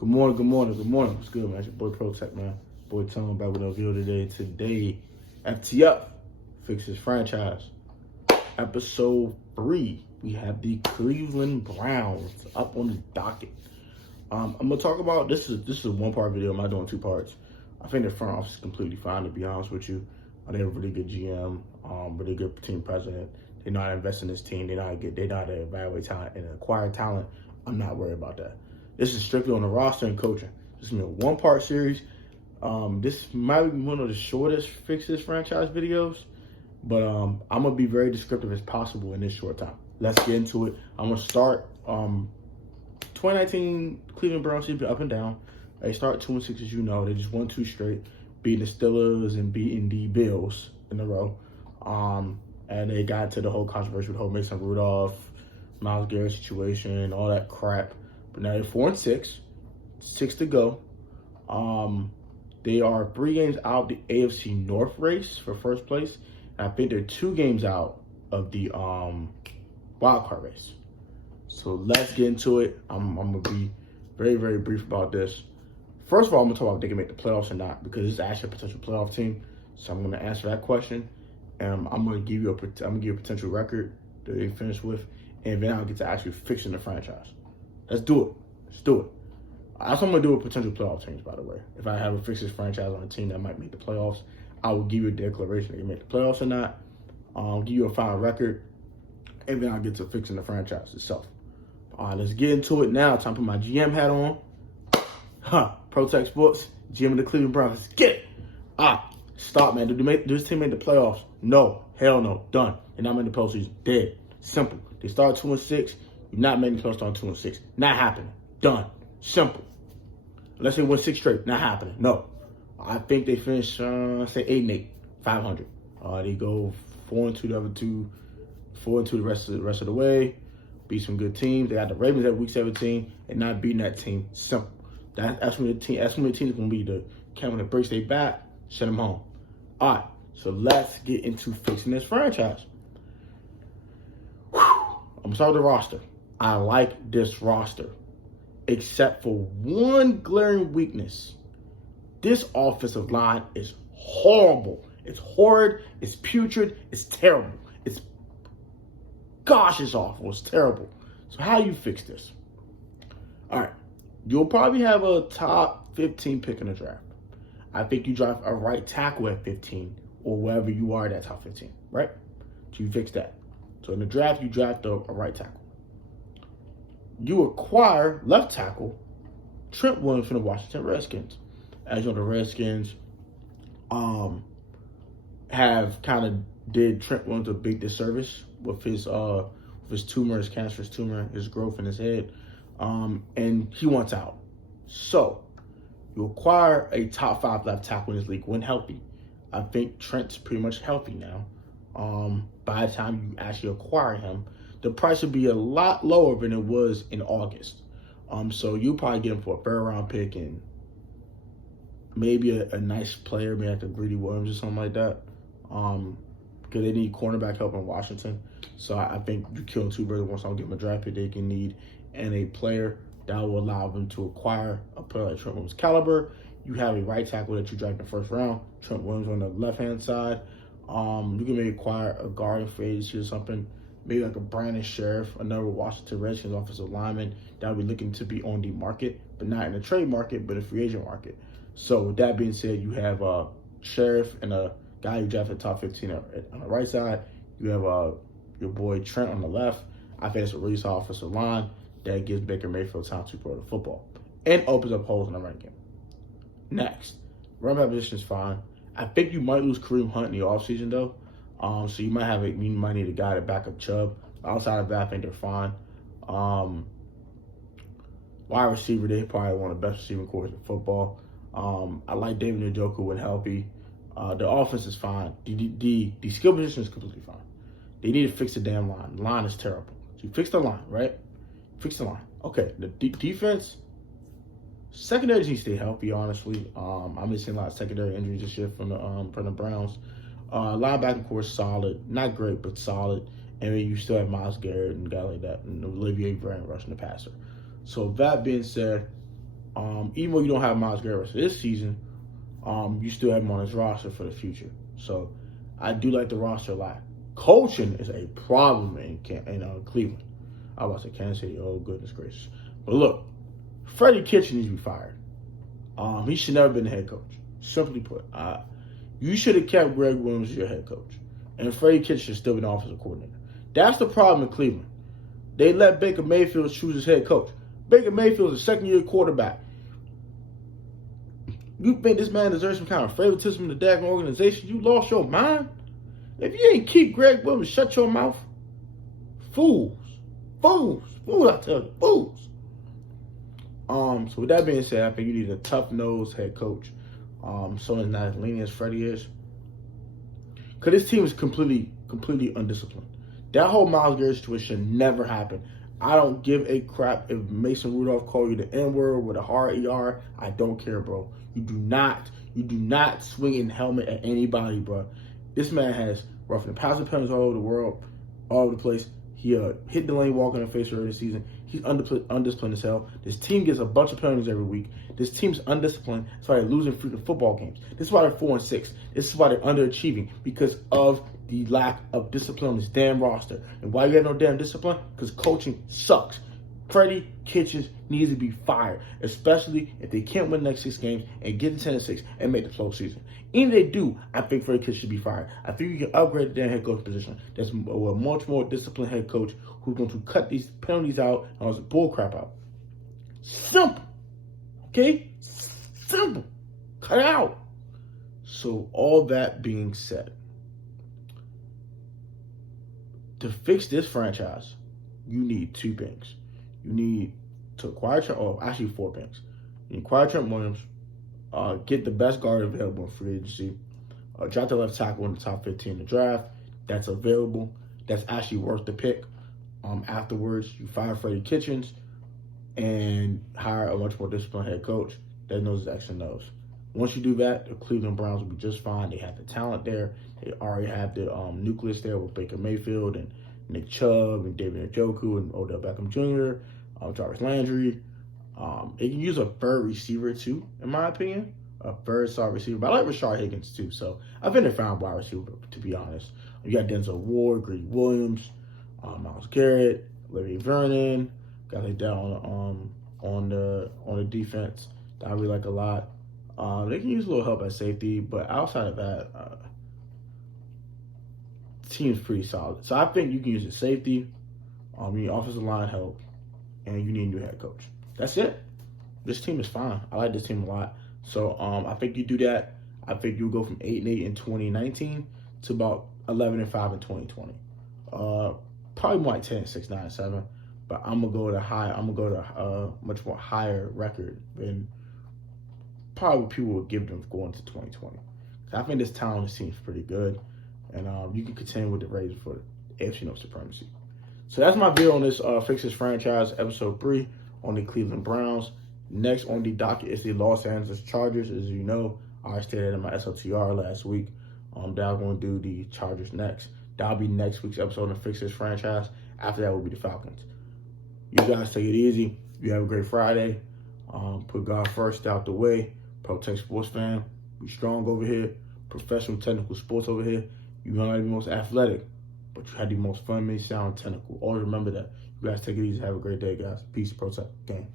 Good morning. What's good, man? It's your boy Protect, man. Boy Tone back with a video today. Today, FTF fixes franchise. Episode 3. We have the Cleveland Browns up on the docket. I'm gonna talk about this is a one-part video. I'm not doing two parts. I think the front office is completely fine, to be honest with you. They have a really good GM, really good team president. They're not investing in this team. They're not to evaluate talent and acquire talent. I'm not worried about that. This is strictly on the roster and coaching. This is a one-part series. This might be one of the shortest Fix This franchise videos, but I'm going to be very descriptive as possible in this short time. Let's get into it. I'm going to start 2019 Cleveland Browns have been up and down. They start 2-6, as you know. They just won 2 straight, beating the Steelers and beating the Bills in a row. And they got to the whole controversy with the whole Mason Rudolph, Myles Garrett situation, all that crap. But now they're 4-6, 6 to go. They are 3 games out of the AFC North race for first place. And I think they're 2 games out of the wild card race. So let's get into it. I'm going to be very, very brief about this. First of all, I'm going to talk about if they can make the playoffs or not, because this is actually a potential playoff team. So I'm going to answer that question. And I'm going to give you a potential record that they finish with. And then I'll get to actually fixing the franchise. Let's do it. That's what I'm going to do with potential playoff teams, by the way. If I have a Fix This franchise on a team that might make the playoffs, I will give you a declaration that you make the playoffs or not. I'll give you a final record. And then I'll get to fixing the franchise itself. All right, let's get into it now. Time to put my GM hat on. Protect Sports, GM of the Cleveland Browns. Let's get it. Stop, man. Do this team make the playoffs? No. Hell no. Done. They're not making the postseason. Dead. Simple. They start 2-6. You're not making the playoffs on 2-6. Not happening. Done. Simple. Unless they win 6 straight. Not happening. No. I think they finish, say 8-8, 500. They go 4-2 the other 2, 4-2 the rest of the way. Beat some good teams. They got the Ravens at week 17 and not beating that team. Simple. That's when the team's going to be the camera that breaks their back. Send them home. All right. So let's get into fixing this franchise. I'm sorry, the roster. I like this roster, except for one glaring weakness. This offensive line is horrible. It's horrid. It's putrid. It's terrible. It's awful. It's terrible. So how you fix this? All right. You'll probably have a top 15 pick in the draft. I think you draft a right tackle at 15 or wherever you are at that top 15, right? So you fix that. So in the draft, you draft a right tackle. You acquire left tackle Trent Williams from the Washington Redskins. As you know, the Redskins have kind of did Trent Williams a big disservice with his tumor, his cancerous tumor, his growth in his head, and he wants out. So you acquire a top 5 left tackle in this league when healthy. I think Trent's pretty much healthy now. By the time you actually acquire him, the price would be a lot lower than it was in August. So you probably get him for a third round pick and maybe a nice player, maybe like a Greedy Williams or something like that. Because they need cornerback help in Washington. So I think you kill 2 birds with one stone, give them a draft pick they can need and a player that will allow them to acquire a player like Trent Williams' caliber. You have a right tackle that you draft in the first round, Trent Williams on the left-hand side. You can maybe acquire a guard in free agency or something, maybe like a Brandon Sheriff, another Washington Redskins offensive lineman that will be looking to be on the market, but not in the trade market, but a free agent market. So with that being said, you have a Sheriff and a guy you drafted top 15 on the right side. You have your boy Trent on the left. I think it's a really solid offensive line that gives Baker Mayfield time to throw the football and opens up holes in the running game. Next, running back position is fine. I think you might lose Kareem Hunt in the offseason, though. So you might need a guy to back up Chubb. Outside of that, I think they're fine. Wide receiver, they're probably one of the best receiving corps in football. I like David Njoku when healthy. The offense is fine. The skill position is completely fine. They need to fix the damn line. The line is terrible. So you fix the line, right? Fix the line. Okay, the defense, secondary needs to stay healthy, honestly. I've been seeing a lot of secondary injuries this year from the Browns. Linebacking core is solid. Not great, but solid. And then you still have Myles Garrett and guys like that, and Olivier Vernon rushing the passer. So that being said, Even though you don't have Myles Garrett this season, you still have him on his roster for the future. So I do like the roster a lot. Coaching is a problem in Cleveland. I was about to say Kansas City. Oh, goodness gracious. But look, Freddie Kitchen needs to be fired. He should never have been the head coach. Simply put, you should have kept Greg Williams as your head coach. And Freddie Kitchen should still be the offensive coordinator. That's the problem in Cleveland. They let Baker Mayfield choose his head coach. Baker Mayfield is a second-year quarterback. You think this man deserves some kind of favoritism in the daggone organization? You lost your mind? If you ain't keep Greg Williams, shut your mouth. Fools. Fools. Fools, I tell you. Fools. So with that being said, I think you need a tough-nosed head coach. Someone not as lenient as Freddie is. Because this team is completely undisciplined. That whole Myles Garrett situation never happened. I don't give a crap if Mason Rudolph called you the N-word with a hard ER. I don't care, bro. You do not swing a helmet at anybody, bro. This man has roughing the passer penalties all over the world, all over the place. He hit the lane walk in the face earlier this season. He's undisciplined as hell. This team gets a bunch of penalties every week. This team's undisciplined. That's why they're losing freaking football games. This is why they're 4-6. This is why they're underachieving, because of the lack of discipline on this damn roster. And why you have no damn discipline? Because coaching sucks. Freddie Kitchens needs to be fired, especially if they can't win the next 6 games and get to 10-6 and make the postseason. Even if they do, I think Freddie Kitchens should be fired. I think you can upgrade the damn head coach position. That's a much more disciplined head coach who's going to cut these penalties out and all this bull crap out. Simple. Okay? Simple. Cut it out. So all that being said, to fix this franchise, you need 2 things. You need to acquire actually 4 things. You need to acquire Trent Williams, get the best guard available in free agency, draft the left tackle in the top 15 in the draft. That's available. That's actually worth the pick. Afterwards, you fire Freddie Kitchens and hire a much more disciplined head coach that knows his X and O's. Once you do that, the Cleveland Browns will be just fine. They have the talent there. They already have the nucleus there with Baker Mayfield and Nick Chubb and David Njoku and Odell Beckham Jr., Jarvis Landry. They can use a third receiver too, in my opinion. A third solid receiver. But I like Rashard Higgins too, so I think they found wide receiver, to be honest. You got Denzel Ward, Greg Williams, Myles Garrett, Larry Vernon, guys like that on the defense that I really like a lot. They can use a little help at safety, but outside of that, the team's pretty solid. So I think you can use a safety, you need offensive line help, and you need a new head coach. That's it. This team is fine. I like this team a lot. So I think you do that. I think you'll go from 8-8 in 2019 to about 11-5 in 2020. Probably more like 10-6, 9-7. But I'm gonna go to a much more higher record than probably people would give them going to 2020. I think this talent seems pretty good, and you can contend with the Raiders for AFC North supremacy. So that's my video on this Fix This Franchise, episode 3 on the Cleveland Browns. Next on the docket is the Los Angeles Chargers. As you know, I stated in my SOTR last week that I'm going to do the Chargers next. That'll be next week's episode of Fix This Franchise. After that will be the Falcons. You guys take it easy. You have a great Friday. Put God first out the way. Protect sports fan. Be strong over here. Professional technical sports over here. You might not be the most athletic, but you had the most funny, sound, technical. Always remember that. You guys take it easy. Have a great day, guys. Peace. Protect. Game.